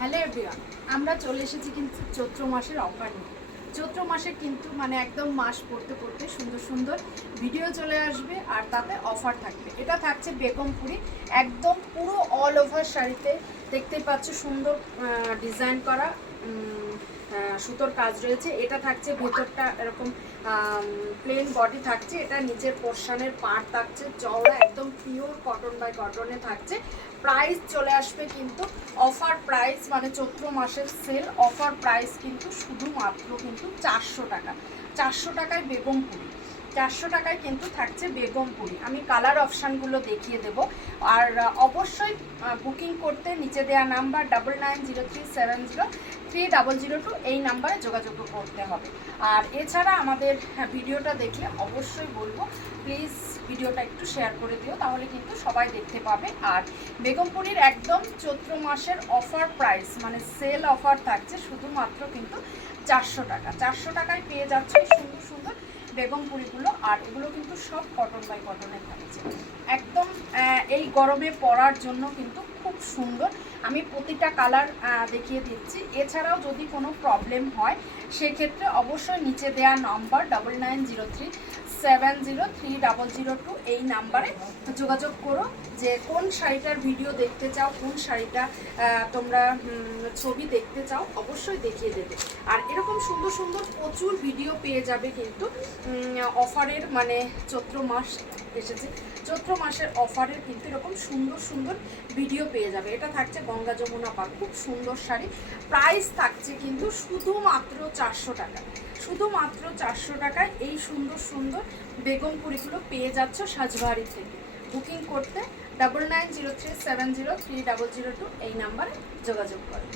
Hello everyone, আমরা চলে এসেছি কিন্তু চৈত্র মাসের অফার নিয়ে। চৈত্র মাসে কিন্তু একদম মাস পড়তে পড়তে সুন্দর সুন্দর ভিডিও চলে আসবে আর তাতে অফার থাকবে। এটা থাকছে বেগমপুরি, একদম পুরো অল ওভার শাড়িতে দেখতেই পাচ্ছ সুন্দর ডিজাইন করা সুতোর কাজ রয়েছে। এটা থাকছে ভেতরটা এরকম প্লেন বডি থাকছে, এটা নিচের পোর্শনের পাড় থাকছে চওড়া, একদম পিওর কটন বাই কটনে থাকছে। প্রাইস চলে আসবে কিন্তু অফার প্রাইস, মানে চৈত্র মাসের সেল অফার প্রাইস কিন্তু শুধুমাত্র কিন্তু 400 টাকা। 400 টাকায় বেগমপুরি, 400 টাকায় কিন্তু থাকছে বেগমপুরি। আমি কালার অপশানগুলো দেখিয়ে দেব। আর অবশ্যই বুকিং করতে নিচে দেওয়া নাম্বার 9903703002 এই নাম্বারে যোগাযোগ করতে হবে। আর এছাড়া আমাদের ভিডিওটা দেখলে অবশ্যই বলবো প্লিজ ভিডিওটা একটু শেয়ার করে দিও, তাহলে কিন্তু সবাই দেখতে পাবে। আর বেগমপুরির একদম চৈত্র মাসের অফার প্রাইস, মানে সেল অফার থাকছে শুধুমাত্র কিন্তু 400 টাকা। 400 টাকায় পেয়ে যাচ্ছে সুন্দর সুন্দর বেগমপুরিগুলো। আর এগুলো কিন্তু সব কটন বাই কটনে থাকছে, একদম এই গরমে পরার জন্য কিন্তু খুব সুন্দর। আমি প্রতিটা কালার দেখিয়ে দিচ্ছি। এছাড়াও যদি কোনো প্রবলেম হয় সেক্ষেত্রে অবশ্যই নিচে দেওয়া নাম্বার 9903703002 এই নাম্বারে যোগাযোগ করো যে কোন শাড়িটার ভিডিও দেখতে চাও, কোন শাড়িটা তোমরা ছবি দেখতে চাও, অবশ্যই দেখিয়ে দেবে। আর এরকম সুন্দর সুন্দর প্রচুর ভিডিও পেয়ে যাবে কিন্তু অফারের, মানে চৈত্র মাস এসেছে, চৈত্র মাসের অফারের কিন্তু এরকম সুন্দর সুন্দর ভিডিও পেয়ে যাবে। এটা থাকছে গঙ্গা যমুনা পাড়, খুব সুন্দর শাড়ি। প্রাইস থাকছে কিন্তু শুধুমাত্র 400 টাকা। শুধুমাত্র 400 টাকায় এই সুন্দর সুন্দর বেগমপুরিগুলো পেয়ে যাচ্ছ সাজবাড়ি থেকে। বুকিং করতে 9903703002 এই নাম্বারে যোগাযোগ করো।